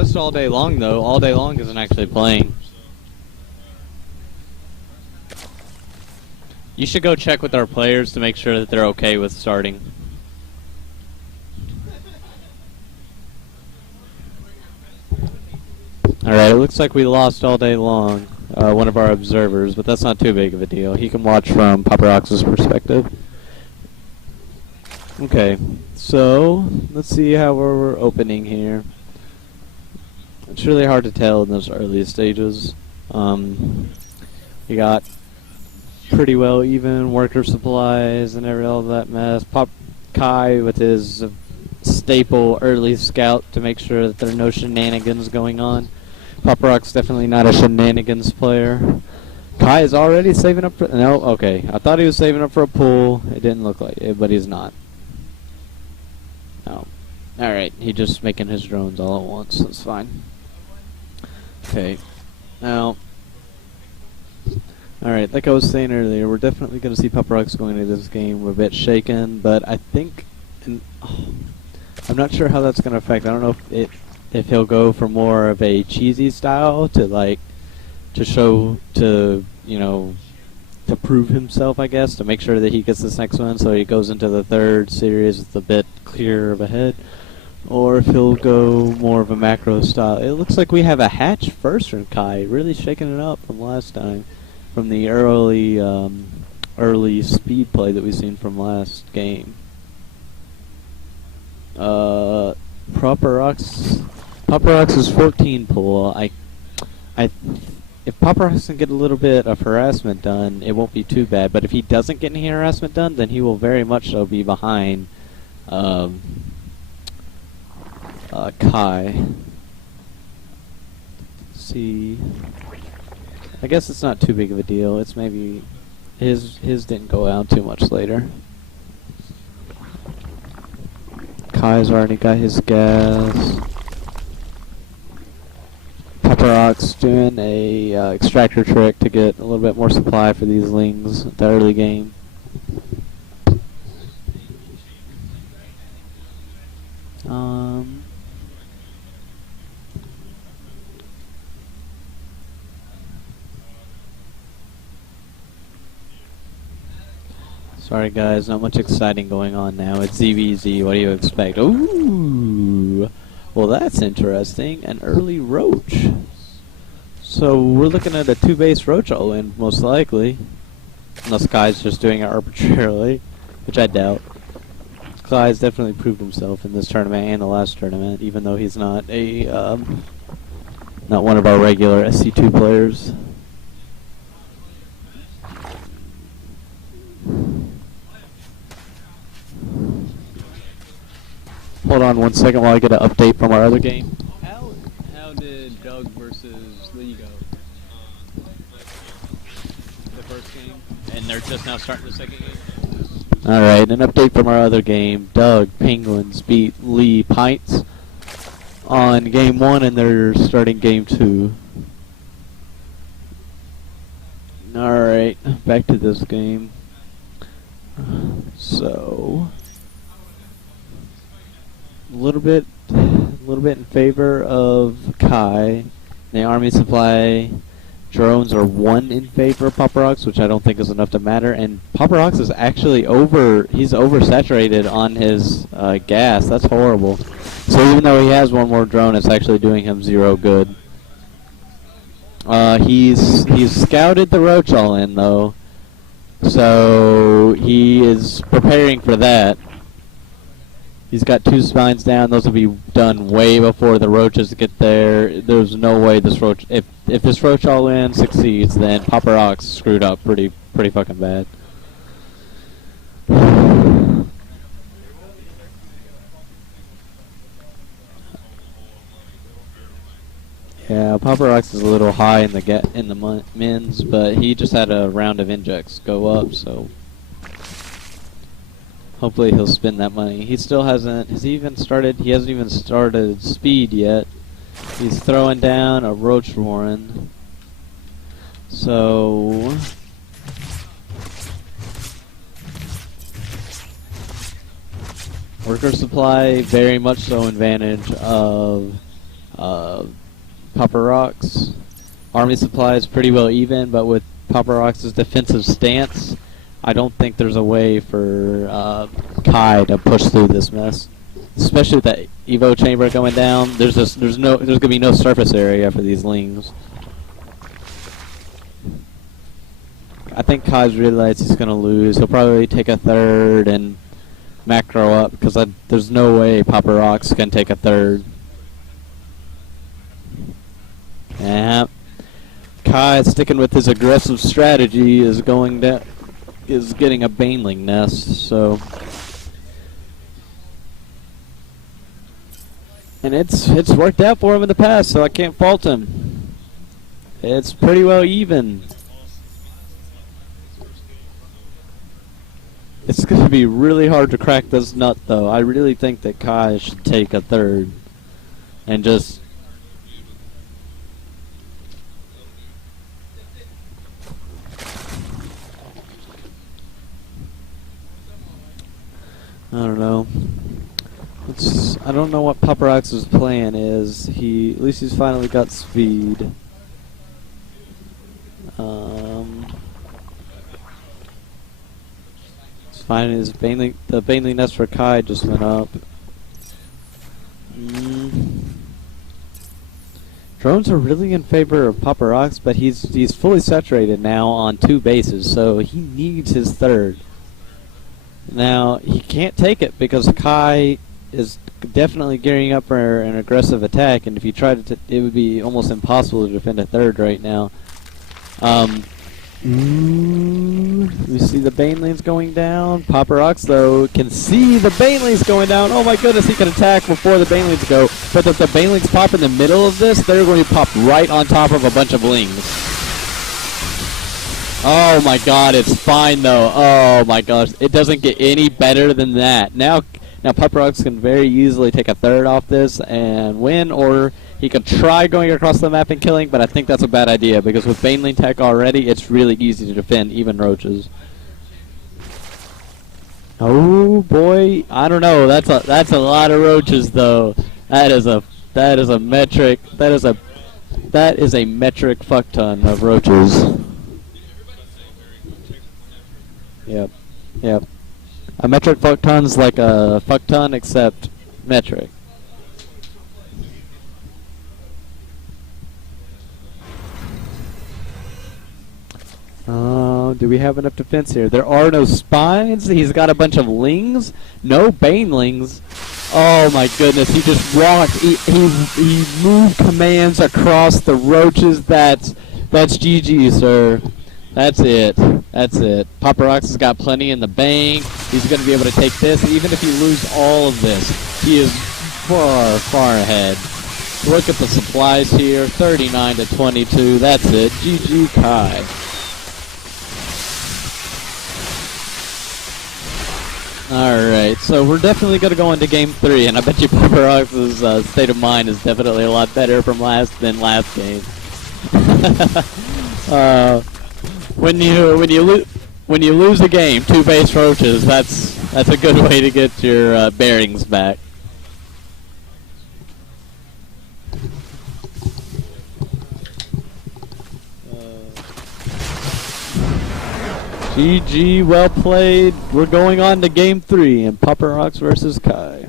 just all day long, though. All day long isn't actually playing. You should go check with our players to make sure that they're okay with starting. Alright, it looks like we lost all day long, one of our observers, but that's not too big of a deal. He can watch from PoppaRockz's perspective. Okay, so let's see how we're opening here. It's really hard to tell in those early stages. We got pretty well even worker supplies and all that mess. Kai with his staple early scout to make sure that there are no shenanigans going on. PoppaRockz definitely not a shenanigans player. Kai is already saving up for... No, okay. I thought he was saving up for a pool. It didn't look like it, but he's not. Oh. Alright, he's just making his drones all at once. That's fine. Okay. Now... Alright, like I was saying earlier, we're definitely going to see PoppaRockz going into this game. We're a bit shaken, but I think... I'm not sure how that's going to affect. I don't know if he'll go for more of a cheesy style to prove himself, I guess, to make sure that he gets this next one so he goes into the third series with a bit clearer of a head, or if he'll go more of a macro style. It looks like we have a hatch first from Kai, really shaking it up from last time, from the early speed play that we've seen from last game. PoppaRockz's 14 pull. If PoppaRockz can get a little bit of harassment done, it won't be too bad. But if he doesn't get any harassment done, then he will very much so be behind Kai. Let's see, I guess it's not too big of a deal. It's maybe his didn't go out too much later. Kai's already got his gas. PoppaRockz doing a extractor trick to get a little bit more supply for these lings at the early game. Sorry guys, not much exciting going on now. It's ZVZ, what do you expect? Ooh! Well that's interesting, an early roach. So we're looking at a 2-base roach all-in, most likely. Unless Kai's just doing it arbitrarily, which I doubt. Kai's definitely proved himself in this tournament and the last tournament, even though he's not not one of our regular SC2 players. Hold on 1 second while I get an update from our other game. How did Doug versus Lee go? The first game? And they're just now starting the second game? Alright, an update from our other game. Doug Penguins beat Lee Pints on game 1 and they're starting game 2. Alright, back to this game. So... a little bit in favor of Kai. The army supply drones are 1 in favor of PoppaRockz, which I don't think is enough to matter. And PoppaRockz is actually he's oversaturated on his gas. That's horrible. So even though he has 1 more drone, it's actually doing him 0 good. He's scouted the roach all in though, so he is preparing for that. He's got 2 spines down. Those will be done way before the roaches get there. There's no way this roach... If this roach all-in succeeds, then PoppaRockz screwed up pretty fucking bad. Yeah, PoppaRockz is a little high in the mins, but he just had a round of injects go up, so... hopefully he'll spend that money. He still hasn't... he hasn't even started speed yet. He's throwing down a roach warren. So... worker supply very much so advantage of PoppaRockz. Army supply is pretty well even, but with PoppaRockz's defensive stance, I don't think there's a way for Kai to push through this mess. Especially with that Evo chamber going down, there's gonna be no surface area for these lings. I think Kai's realized he's gonna lose. He'll probably take a third and macro up because there's no way PoppaRockz can take a third. Yeah, Kai sticking with his aggressive strategy is getting a Baneling nest. So. And it's worked out for him in the past, so I can't fault him. It's pretty well even. It's going to be really hard to crack this nut, though. I really think that Kai should take a third and just... I don't know. I don't know what PoppaRockz's plan is. At least he's finally got speed. It's fine. The Baneling nest for Kai just went up. Drones are really in favor of PoppaRockz, but he's fully saturated now on 2 bases, so he needs his third. Now he can't take it because Kai is definitely gearing up for an aggressive attack, and if you try to, it would be almost impossible to defend a third right now. We see the Banelings going down. PoppaRockz, though, can see the Banelings going down. Oh my goodness, he can attack before the Banelings go. But if the Banelings pop in the middle of this, they're going to pop right on top of a bunch of lings. Oh my god, it's fine though. Oh my gosh, it doesn't get any better than that. Now PoppaRockz can very easily take a third off this and win, or he could try going across the map and killing, but I think that's a bad idea because with Baneling tech already, it's really easy to defend even roaches. Oh boy, I don't know. That's a lot of roaches though. That is a metric fuck ton of roaches. Yep. A metric fuck ton's like a fuck ton except metric. Do we have enough defense here? There are no spines. He's got a bunch of lings. No banelings. Oh my goodness, he just walked. He moved commands across the roaches. That's GG, sir. That's it. PoppaRockz has got plenty in the bank. He's going to be able to take this. Even if you lose all of this, he is far, far ahead. Look at the supplies here. 39 to 22. That's it. GG Kai. Alright, so we're definitely going to go into Game 3, and I bet you PoppaRockz's state of mind is definitely a lot better than last game. When you lose a game, 2 base roaches, that's a good way to get your bearings back. GG, well played. We're going on to Game 3 in PoppaRockz versus Kai.